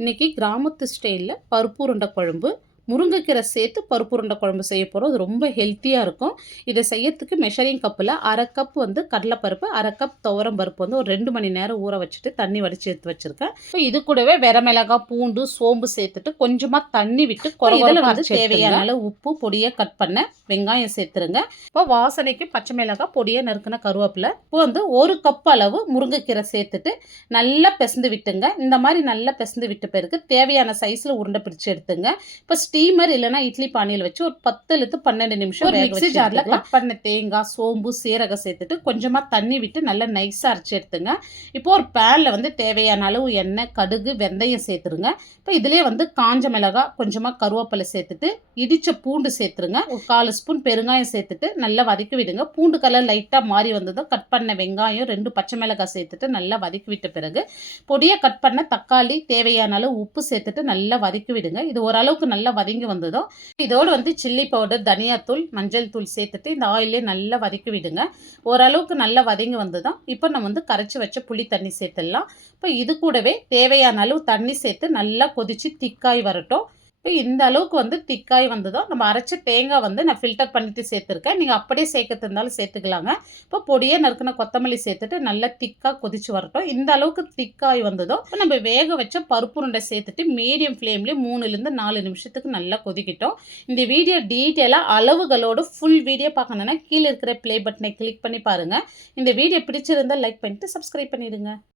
இன்றைக்கி கிராமத்து ஸ்டைலில் பருப்பு உருண்டை குழம்பு, முருங்கைக்கீரை சேர்த்து பருப்பு உருண்டை குழம்பு செய்ய போகிறோம். அது ரொம்ப ஹெல்த்தியாக இருக்கும். இதை செய்யறதுக்கு மெஷரிங் கப்பில் அரை கப் கடலைப்பருப்பு, அரை கப் துவரம் பருப்பு ஒரு 2 மணி நேரம் ஊற வச்சுட்டு தண்ணி வடித்து எடுத்து வச்சுருக்கேன். இப்போ இது கூடவே மிளகாய், பூண்டு, சோம்பு சேர்த்துட்டு கொஞ்சமாக தண்ணி விட்டு குறையில தேவையான அளவு உப்பு, பொடியை கட் பண்ண வெங்காயம் சேர்த்துருங்க. இப்போ வாசனைக்கு பச்சை மிளகாய், பொடியை நறுக்கின கருவேப்பிலை. இப்போ ஒரு கப் அளவு முருங்கைக்கீரை சேர்த்துட்டு நல்லா பிசைந்து விட்டுங்க. இந்த மாதிரி நல்லா பிசைந்து விட்ட பிறகு தேவையான சைஸில் உருண்டை பிடிச்சி எடுத்துங்க. இப்போ ஸ்டீமர் இல்லைனா இட்லி பானையில் வச்சு ஒரு 10-12 நிமிஷம் மிக்ஸி ஜாரில் கட் பண்ண தேங்காய், சோம்பு, சீரகம் சேர்த்துட்டு கொஞ்சமாக தண்ணி விட்டு நல்லா நைஸாக அரைச்சி எடுத்துங்க. இப்போ ஒரு பேனில் தேவையான அளவு எண்ணெய், கடுகு, வெந்தயம் சேர்த்துருங்க. இப்போ இதிலே காஞ்ச மிளகாய், கொஞ்சமாக கருவேப்பிலை சேர்த்துட்டு இடித்த பூண்டு சேர்த்துருங்க. ஒரு 1/4 ஸ்பூன் பெருங்காயம் சேர்த்துட்டு நல்லா வதக்கி விடுங்க. பூண்டு கலர் லைட்டாக மாறி வந்ததும் கட் பண்ண வெங்காயம், 2 பச்சை மிளகாய் சேர்த்துட்டு நல்லா வதக்கி விட்ட பிறகு பொடியை கட் பண்ண தக்காளி, தேவையான அளவு உப்பு சேர்த்துட்டு நல்லா வதக்கி விடுங்க. இது ஓரளவுக்கு நல்லா வதங்கி வந்ததும் இதோடு சில்லி பவுடர், தனியாத்தூள், மஞ்சள் தூள் சேர்த்துட்டு இந்த ஆயிலே நல்லா வதக்கி விடுங்க. ஓரளவுக்கு நல்லா வதங்கி வந்ததும் இப்போ நம்ம கரைச்சி வச்ச புளி தண்ணி சேர்த்துடலாம். இப்போ இது கூடவே தேவையான அளவு தண்ணி சேர்த்து நல்லா கொதித்து திக்காய் வரட்டும். இப்போ இந்த அளவுக்கு திக்காய் வந்ததும் நம்ம அரைச்ச தேங்காய் நான் ஃபில்டர் பண்ணிட்டு சேர்த்துருக்கேன். நீங்கள் அப்படியே சேர்க்கறது இருந்தாலும் சேர்த்துக்கலாங்க. இப்போ பொடியே நறுக்கின கொத்தமல்லி சேர்த்துட்டு நல்லா திக்காக கொதிச்சு வரட்டும். இந்த அளவுக்கு திக்காய் வந்ததும் இப்போ நம்ம வேக வச்ச பருப்பு உருண்டை சேர்த்துட்டு மீடியம் ஃப்ளேம்லேயே 3-4 நிமிஷத்துக்கு நல்லா கொதிக்கிட்டோம். இந்த வீடியோ டீட்டெயிலாக அளவுகளோடு ஃபுல் வீடியோ பார்க்கணுன்னா கீழே இருக்கிற ப்ளே பட்டனை கிளிக் பண்ணி பாருங்கள். இந்த வீடியோ பிடிச்சிருந்தால் லைக் பண்ணிட்டு சப்ஸ்கிரைப் பண்ணிடுங்க.